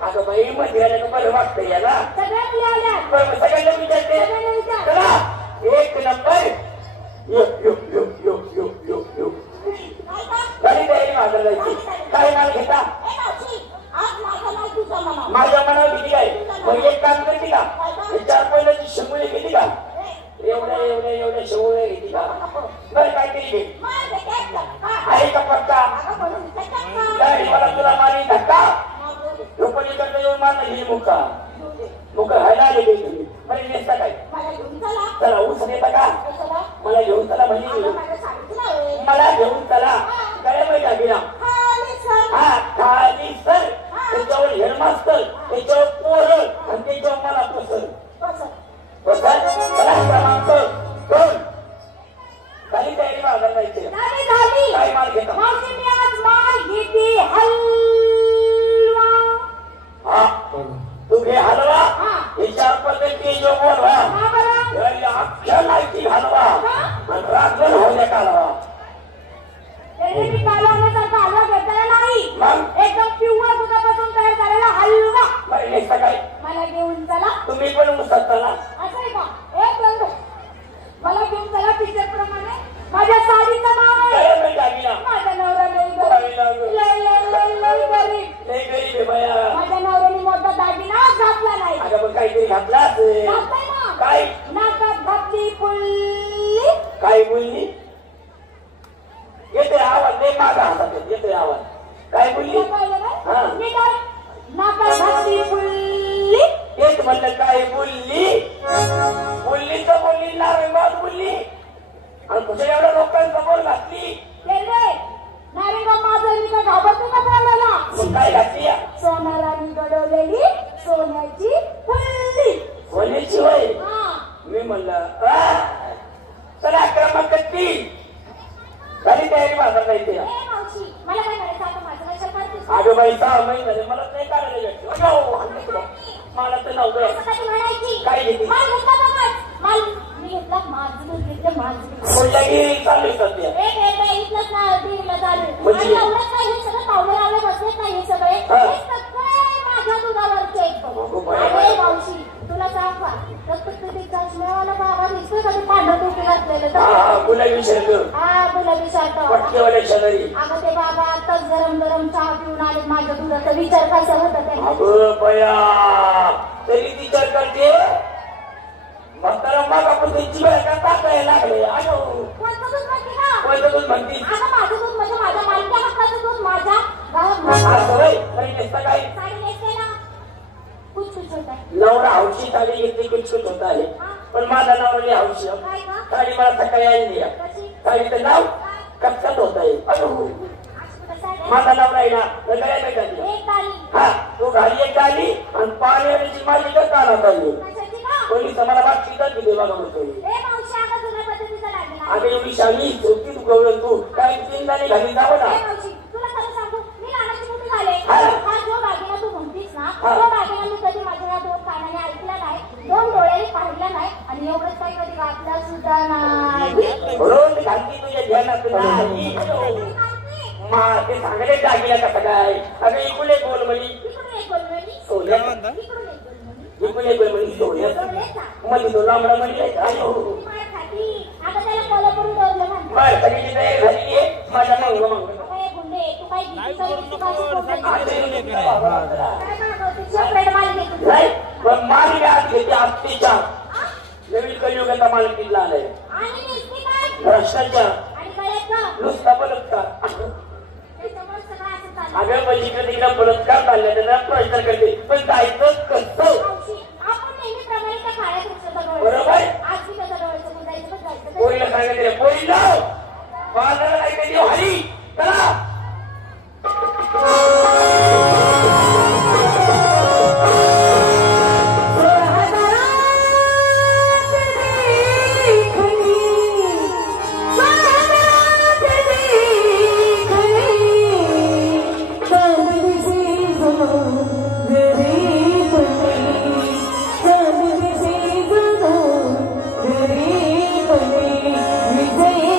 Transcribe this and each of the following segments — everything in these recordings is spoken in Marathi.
अगं बाई मध्ये आलं का बरं वाटतं याला बरं सगळ्यांना विचारते चला एक नंबर गाडी तयारी माझं जायची काय माल घेता माझ्या मनावर किती काय मग एक काम करते का 4 पहिल्याची शेंगुळे घेते का एवढ्या शेंगुळे घेते का बरं काय तरी घे आहे का पक्का गाडी मला तुला मारी धक्का लोकांकडे येऊन मारला घेईल मुका व्हायला आले काही तुम्ही मला नेसता काय चला ऊस नेता का मला घेऊन चला म्हणजे मला घेऊन चला काय माहिती गेला हा खाली सर त्याच्यावर हेडमास्टर त्याच्यावर पोर आणि त्याच्यावर मला पसर चला क्रमांक 2 खाली तयारी मागायला जायचे काय माल घेता तू घे हलवा हे 4 पद्धती जो बोलवा अख्ख्या लायकी हलवा आणि राखण होण्या कालवा एकदम प्युअर दुधापासून तयार झालेला हलवा मला घेऊन चला तुम्ही पण उसात चला असं आहे का मला घेऊन चला पिक्चर प्रमाणे माझ्या साडीचं नाव आहे माझ्या नवरा माझ्या नवऱ्याने मोठा दागिना घातला नाही काहीतरी घातला काय नाकात घातली फुल्ली काय बोलली येते आवाज नाही माझा हातात येते आवाज काय बोलली नाकात घातली फुल्ली तेच म्हणलं काय बोलली बोलली तर बोलली नारंगात बोलली आणि कुठे एवढ्या लोकांसमोर घातली नारंगाव माझं मी का घाबरतो का बोलायला काय घातली सोनाराने घडवलेली सोन्याची फुल्ली सोन्याची होय मी म्हणलं चला क्रमांक 3 झाली तयारी माझा नाही ते मला काय करायचं आता माझं लक्षात पडते अगं बाई 6 महिने झाले मला नाही काढायला भेटलं मला तर नव्हतं काय घेतली मी घेतला माझं घेतलं माझं कोणत्या गिरी चालू सध्या इथलंच ना डिरीला चालू एवढंच काय हे सगळं पावडर लावले बसलेत नाही हे सगळे माझ्या दुधावरचे एकदम मावशी तुला सांग का चष्मेवाला बाबा दिसतोय का ते पांढरं टोपी घातलेलं गुलाबी शर्ट गुलाबी शर्ट पटकेवाल्या शेजारी अगं ते बाबा आताच गरम गरम चहा पिऊन आले माझ्या दुधाचा विचार कसा होता त्यांना अगं बया तरी विचार करते म्हातारा मग आपण त्यांची वेळ का टाकायला लागले कोणतं दूध म्हणते ना कोणतं दूध म्हणते आता माझं दूध म्हणजे माझ्या मालक्या हक्काचं दूध माझ्या काय साडी नेसते ना कुछ होत आहे नवरा हौशी साडी घेतली कुछ होत आहे पण माझा नवरा हौशी साडी मला सकाळी आली साडीचं नाव कच्चाच होत आहे माझा नवरा आहे ना गळ्यात भेटायची हा तो घाली एक गाली आणि पाण्याची माझी का कानात आली कोणी मला बाग शिकत मी देवा म्हणतो आता एवढी शाली झोपी तू गवळ तू काय 3 दाणे घाली जावं ना तू म्हणतीस ना तो दागिना मी कधी माझ्या 2 कानाने ऐकला नाही 2 डोळ्याने पाहिला नाही आणि एवढंच काही कधी वाचला सुद्धा नाही बरोबर घालती तुझ्या ध्यानात नाही ते सांगले दागिना कसं काय अगं इकडे गोल म्हणी सोन्या इकडे गोल म्हणी सोन्या मध्ये तो लांबडा म्हणी बरं सगळी तयारी झाली आहे माझ्या मंग माल घ्या घेते आत्तीच्या नवीन कलियुगाचा माल किल्ला आलाय भ्रष्टाचार नुसता बलात्कार अगं पण इकडे तिकडे बलात्कार चालले त्यांना प्रश्न करते पण जायचं कसं बरोबर पोरीला सांगितले पोरीला बाजाराला ऐकायची हरी चला विजय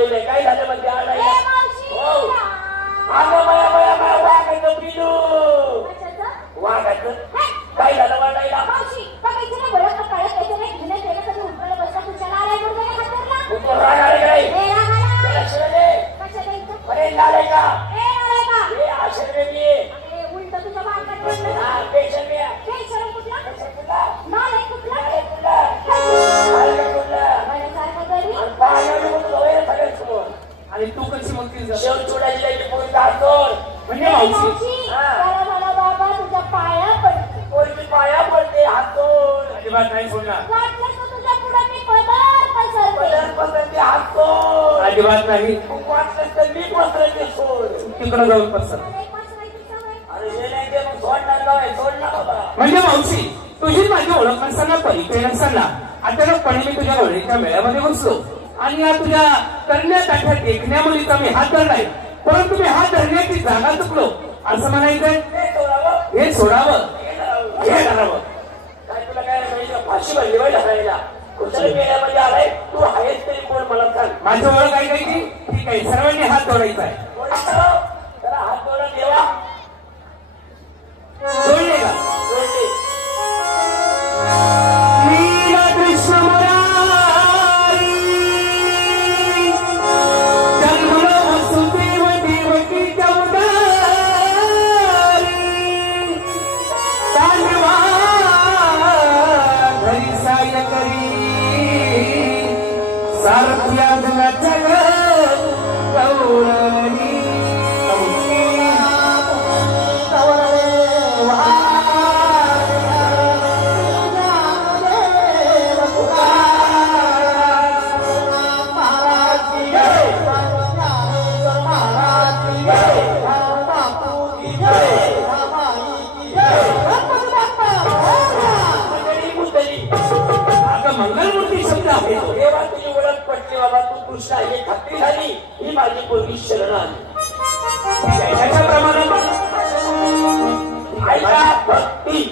पहिले काय झालं म्हणजे आला ए, मावशी. अगं माया माया माया वाघाचं पिलू कशाचं? वाघाचं हे, काय झालं वाटायला मावशी, बघायचं नाही, बरं का, काळं काहीचं नाही, घेणं केलं कधी उठवायला बसला, खुशाला आलाय म्हणून त्याने हात धरला. तू राग आले काय ए, राग आला. त्याला शिवाय दे. कशाला इथं? अरे नाले का ए, आलाय का? हे आश्रमी अरे, उलटं तुझ्या बापाने म्हणलं. हा पेशंट आहे हे, शरम कुठला? पेशंट कुठला नालायक कुठला? नाले कुठला आलं कुठला माझ्यासारखं तरी. आणि पाण्याने म्हणून होईल सगळ्यांसमोर आणि तू कशी म्हणते शेव चोडायची लाईट पोरी दाखवून म्हणजे ए, मावशी मावशी, हा. त्याला मला बाबा तुझ्या पाया पडते. पोरीची पाया पडते हातून अजिबात नाही सोडणार वाटलं तर तुझ्या पुढे मी पदर पसरते. पदर पसरते हातून अजिबात नाही वाटलं तर मी पसरते सोड तिकडं जाऊन पसर मला एक पसरायची सवय. अरे हे नाही ते मग सोडणार काय सोड ना बाबा म्हणजे मावशी तुझी माझी ओळख नसताना परिचय नसताना अचानकपणे मी तुझ्या ओळखीच्या मेळ्यामध्ये बसलो आणि या तुझ्या करण्यात आठ्या देखण्या मुलीचा मी हात धरलाय परंतु मी हात धरण्याची जागा चुकलो असं म्हणायचंय हे सोडावं हे सोडावं हे करावं हे करावं काय तुला काय नाही फाशी भरली पाहिजे हरायला कुठल्या गेल्यामध्ये आलाय तू आहेस तरी कोण मला सांग माझी ओळख आहे की ठीक आहे सर्वांनी हात जोडायचा आहे जरा हात जोडा देवा जोडले का जोडले लीला कृष्ण मुरारी जन्मलो वसुदेव देवकीच्या उदरी तांडवा घरी साय करी सारथ्या जगाच्या गौरणी मंगलमूर्ती शब्द आहे तो. देवा तुझी ओळख पटली बाबा तू कृष्ण आहे खात्री झाली ही माझी पोरगी शरण आली ठीक आहे त्याच्याप्रमाणे ऐका भक्ती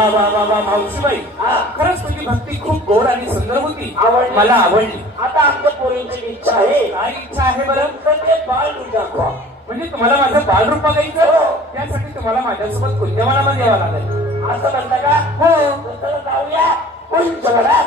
वा वा वा वा मावशीबाई, हा. खरंच तुझी भक्ती खूप गोड आणि सुंदर होती, आवडली? मला आवडली. आता आमच्या पोरींची इच्छा आहे, काय इच्छा आहे बरं? तर ते बाळ दूध दाखवा. म्हणजे तुम्हाला माझं बालरूप बघायचं, हो. त्यासाठी तुम्हाला माझ्यासोबत कुंजवनामध्ये यावं लागेल असं म्हणता का? हो. तर चला जाऊया कुंजवनात.